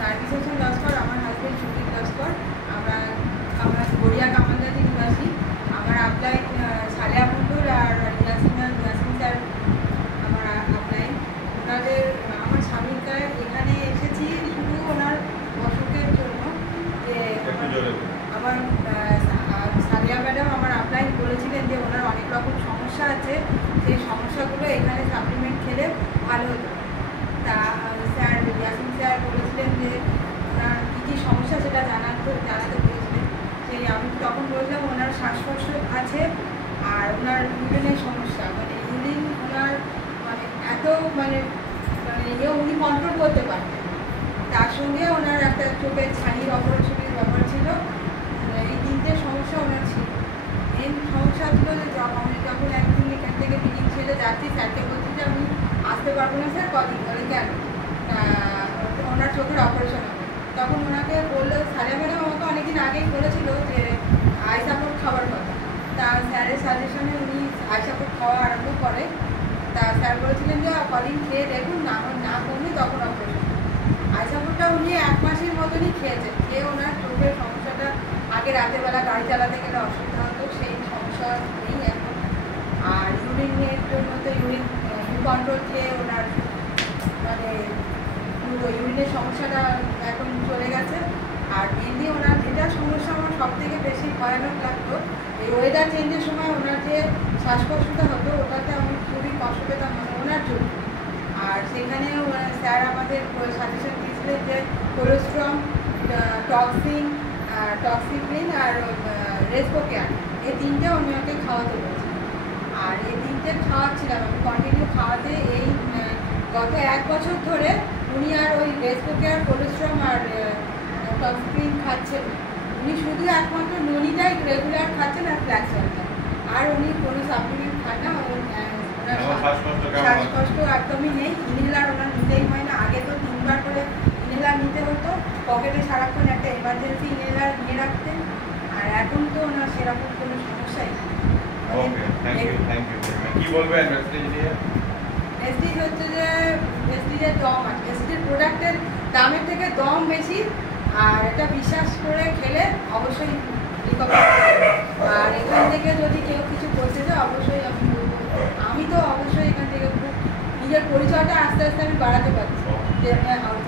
নার্গিস হোসেন লস্কর, আমার হাজব্যান্ড সুজিত লস্কর। আমরা গড়িয়া কামালদাদি নিবাসী। আমার আপলাইন সালেহা মন্ডল আর ইয়াসিন স্যার আমার আপলাইন। ওনাদের আমার স্বামীর এখানে এসেছি শুধু ওনার অসুখের জন্য। যে আমার সালেহা ম্যাডাম আমার আপলাইন বলেছিলেন যে ওনার অনেক রকম সমস্যা আছে, সেই সমস্যাগুলো এখানে সাপ্লিমেন্ট খেলে ভালো হতো। তা স্যার ইয়াসিন স্যার বলেছিলেন যে ওনার কী কী সমস্যা সেটা জানাতে পেরেছিলেন। সেই আমি তখন বললাম ওনার শ্বাসকষ্ট আছে আর ওনার ইউরিনের সমস্যা, মানে ইউরিন ওনার মানে এত মানে উনি কন্ট্রোল করতে পারতেন। তার সঙ্গে ওনার একটা চোখের ছানির অপারেশনের ব্যাপার ছিল। এই তিনটে সমস্যা ওনার ছিল। মেন সমস্যা ছিল যে আমি যখন একদিন এখান থেকে মিটিং ছেড়ে যাচ্ছি, স্যারকে বলছি যে আমি আসতে পারবো না স্যার, কদিন বলে কেন, ওনার চোখের অপারেশন হবে। তখন ওনাকে বললো, সালেহা ম্যাডাম আমাকে অনেকদিন আগেই বলেছিল যে আই সাপোর্ট খাওয়ার কথা। তা স্যারের সাজেশনে উনি আই সাপোর্ট খাওয়া আরম্ভ করে। তা স্যার বলেছিলেন যে কদিন খেয়ে দেখুন, না কমলে তখন অপারেশন। আই সাপোর্টটা উনি 1 মাসের মতনই খেয়েছেন। খেয়ে ওনার চোখের সমস্যাটা, আগে রাতের বেলা গাড়ি চালাতে গেলে অসুবিধা হতো, সেই সমস্যা নেই এখন। আর ইউরিনের জন্য তো ইউরিন কন্ট্রোল খেয়ে ওনার মানে পুরো ইউরিনের সমস্যাটা এখন চলে গেছে। আর মেনলি ওনার যেটা সমস্যা আমার সবথেকে বেশি ভয়ানক লাগতো, এই ওয়েদার চেঞ্জের সময় ওনার যে শ্বাসকষ্টটা হতো, ওটাতে আমি খুবই কষ্ট পেতাম মানে ওনার জন্য। আর সেখানে স্যার আমাদের সাজেশন দিয়েছিলেন যে কোলেস্ট্রম, টক্সিক্লিন আর রেসপোকেয়ার, এই তিনটে ওনাকে খাওয়াতে বলেছে। আর এই তিনটে খাওয়াচ্ছিলাম আমি কন্টিনিউ খাওয়াতে। এই গত 1 বছর ধরে উনি আর ওই রেসপোকেয়ার, কোলেস্ট্রম আর টক্সিক্লিন খাচ্ছেন। উনি শুধু একমাত্র ননিটাই রেগুলার খাচ্ছেন আর ফ্ল্যাক্স অয়েলটা, আর উনি কোনো সাপ্লিমেন্ট খান না। ওনার শ্বাসকষ্ট একদমই নেই। ইনহেলার ওনার নিতেই হয় না। আগে তো 3 বার করে ইনহেলার নিতে হতো, পকেটে সারাক্ষণ একটা এমার্জেন্সি ইনহেলার নিয়ে রাখতেন। আর এখন তো ওনার সেরকম কোনো সমস্যাই নেই। কি বলবেন প্রেস্টিজ নিয়ে? প্রেস্টিজ হচ্ছে যে প্রেস্টিজের দম আছে, প্রেস্টিজের প্রোডাক্টের দামের থেকে দম বেশি। আর এটা বিশ্বাস করে খেলে অবশ্যই রিকভার করবে। আর এখান থেকে যদি কেউ কিছু করতে চায় অবশ্যই আমি বলবো, আমি তো অবশ্যই এখান থেকে খুব নিজের পরিচয়টা আস্তে আস্তে আমি বাড়াতে পারছি যে হাউস